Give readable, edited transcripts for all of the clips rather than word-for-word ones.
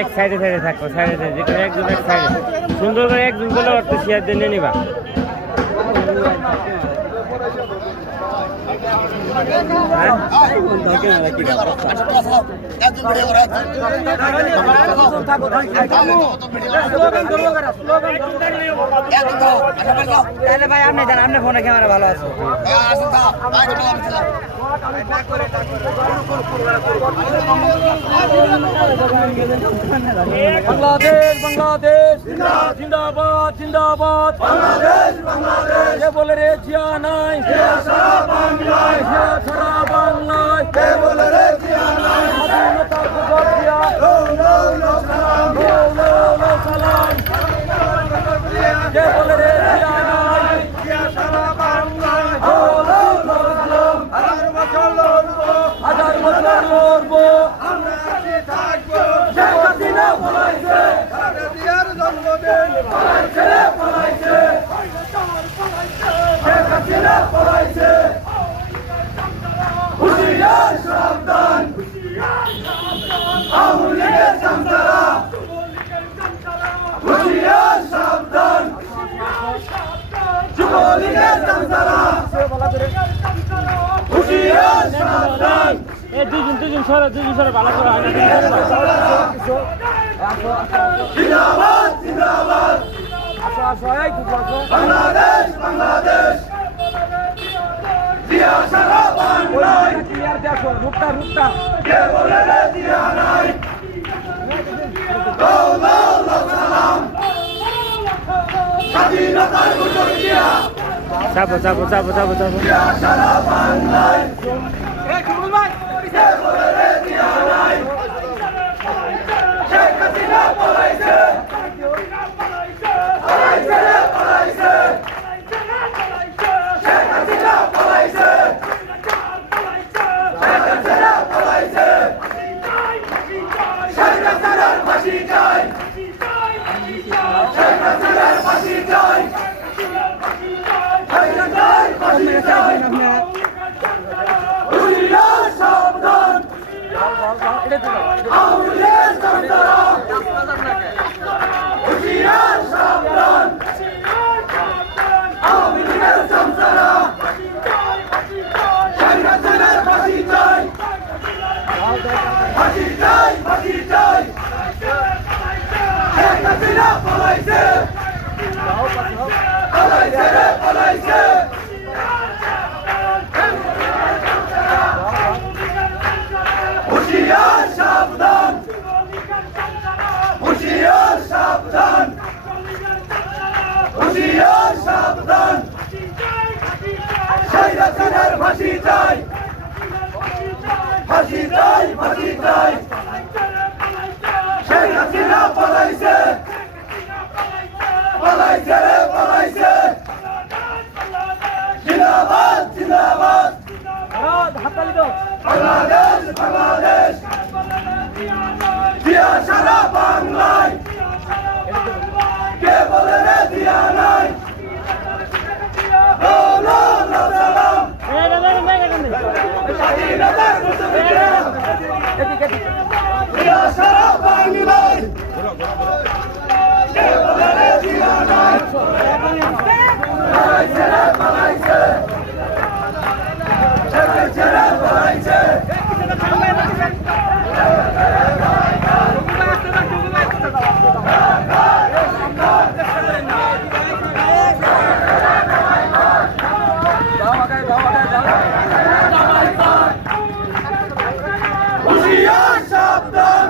এক সাইডে সাইডে থাকবো, সাইডে সাইডে যেখানে একজন এক সাইডে সুন্দর করে একজন করে অর্থ শেয়ার দিয়ে নিয়ে নিবা। ভাই আপনি জানেন, আপনার ফোনে ক্যামেরা ভালো আছে। বাংলাদেশ বাংলাদেশ জিন্দাবাদ জিন্দাবাদ, বাংলাদেশ বাংলাদেশ কে বলে রে জিয়া নাই, জিয়া সারা বাংলায়, জিয়া সারা বাংলায় কে বলে রে জিয়া নাই, স্বাধীনতা খবর দিয়া লো লো লো সালাম, লো লো লো সালাম কে বলে রে জিয়া নাই, জিয়া সারা বাংলায় লো লো লো সালাম, হাজার বছর লড়বো, হাজার বছর লড়বো, আমরা আছি থাকবো, শেখ হাসিনা পলাইছে, খালেদা জিয়ার জন্মদিন পলাইছে রে পলাইছে, শেখ হাসিনা পলাইছে, হুশিয়ার সাবধান, আওয়ামী লীগের চামচারা, হুশিয়ার সাবধান, যুবলীগের চামচারা, হুশিয়ার সাবধান। এই দুজন সরে ভালো করে হয় না। জিন্দাবাদ জিন্দাবাদ, বাংলাদেশ বাংলাদেশ জিয়া সারা বাংলায়, কে বলে রে জিয়া নাই, লো লো লো সালাম, স্বাধীনতার ঘোষক জিয়া, চাপো চাপো চাপো চাপো চাপো। জিয়া সারা বাংলায়, কে বলে রে জিয়া নাই, শেখ হাসিনা পলাইছে, পলাইছে রে পলাইছে, শেখ হাসিনা পলাইছে, শেখ হাসিনা পলাইছে, শেখ হাসিনার ফাঁসি চাই, শেখ হাসিনার ফাঁসি চাই, শেখ হাসিনার ফাঁসি চাই, হুশিয়ার সাবধান, আওয়ামী লীগের চামচারা, হুশিয়ার সাবধান, আওয়ামী লীগের চামচারা, শেখ হাসিনার ফাঁসি চাই, ফাঁসি চাই, ফাঁসি চাই, শেখ হাসিনা পলাইছে, পলাইছে রে পলাইছে, হুশিয়ার সাবধান, হুশিয়ার সাবধান, হুশিয়ার সাবধান, শেখ হাসিনার ফাঁসি চাই, ফাঁসি চাই, ফাঁসি চাই, শেখ হাসিনা পলাইছে, পলাইছে রে পলাইছে, জিন্দাবাদ জিন্দাবাদ, বাংলাদেশ বাংলাদেশ জিয়া সারা বাংলায়, কে বলে রে জিয়া নাই, লো লো লো সালাম, স্বাধীনতার ঘোষক জিয়া, জিয়া সারা বাংলায়, কে বলে রে জিয়া নাই, পলাইছে রে পলাইছে, শেখ হাসিনা পলাইছে, হুশিয়ার সাবধান,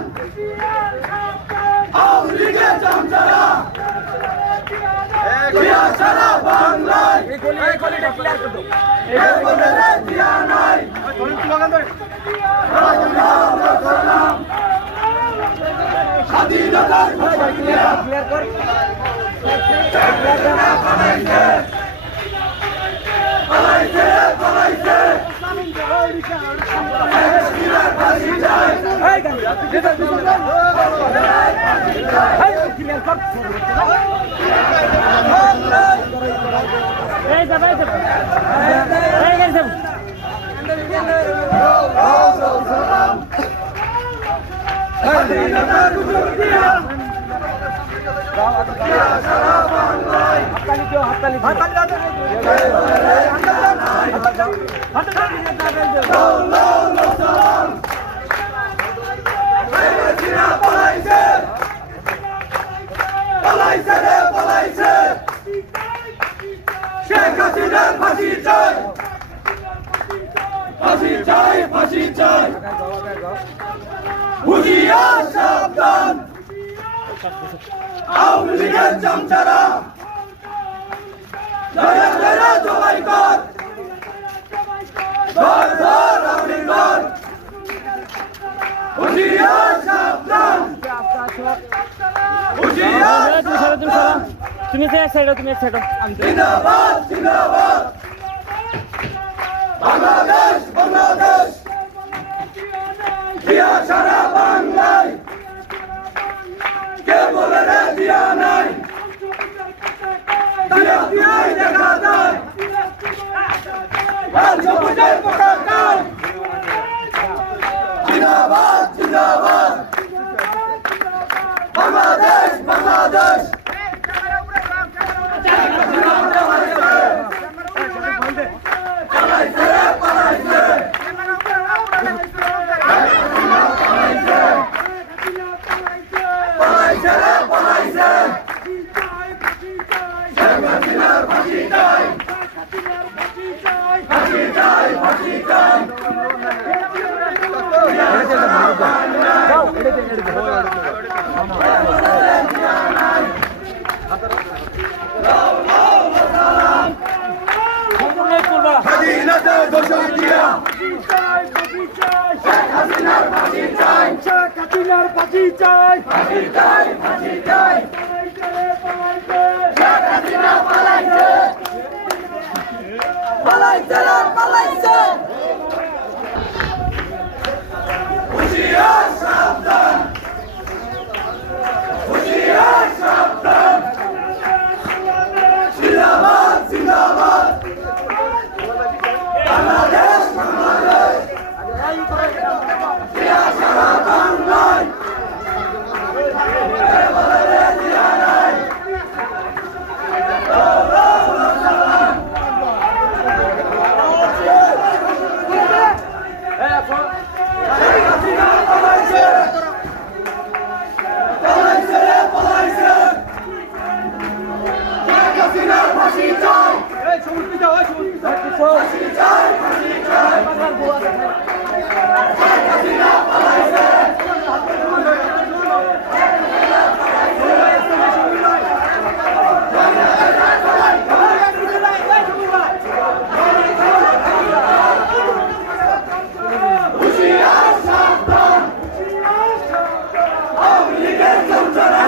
আওয়ামী লীগের চামচারা, জিয়া সারা বাংলায়, কে বলে রে জিয়া নাই, স্বাধীনতার ঘোষক জিয়া, পলাইছে, পলাইছে পলাইছে, ফাঁসি চাই, শেখ হাসিনার ফাঁসি চাই, ফাঁসি চাই, ফাঁসি চাই। হুঁশিয়ার সাবধান, আওয়ামী লীগের চামচারা দয়া করে জবাই কর, ধর ধর আওয়ামী কর। হুঁশিয়ার সাবধান, হুঁশিয়ার সাবধান। তুমি এক সাইডো, তুমি এক সাইডো। জিন্দাবাদ, জিন্দাবাদ। বাংলাদেশ, বাংলাদেশ। জিয়া সারা বাংলায়, কে বলে রে জিয়া নাই? জিয়া দিয়াই দেখা যায়, আর সবুজের পতাকায়। জিন্দাবাদ, জিন্দাবাদ। বাংলাদেশ, বাংলাদেশ। পালাইছে রে, পালাইছে। পালাইছে রে, পালাইছে। শেখ হাসিনার ফাঁসি চাই, ফাঁসি চাই, ফাঁসি চাই। স্বাধীনতা ঘোষণা দিয়া শেখ হাসিনার ফাঁসি চাই, শেখ হাসিনার ফাঁসি চাই, ফাঁসি চাই, ফাঁসি চাই। শেখ হাসিনা পালাইছে, পালাইছে রে, পালাইছে। হুঁশিয়ার সাবধান, হুঁশিয়ার সাবধান। জিন্দাবাদ, জিন্দাবাদ। বাংলাদেশ, বাংলাদেশ। জিয়া সারা বাংলায়, কে বলে রে জিয়া নাই? শেখ হাসিনা পালাইছে, পালাইছে রে, পালাইছে। শেখ হাসিনার ফাঁসি চাই, ফাঁসি চাই, ফাঁসি চাই। শেখ হাসিনা পালাইছে, হুঁশিয়ার সাবধান, আওয়ামী লীগের চামচারা।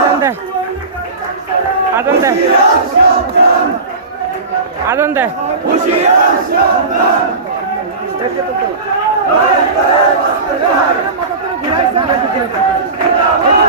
আদন দে, হুঁশিয়ার সাবধান, আদন দে। হুঁশিয়ার সাবধান। জিন্দাবাদ,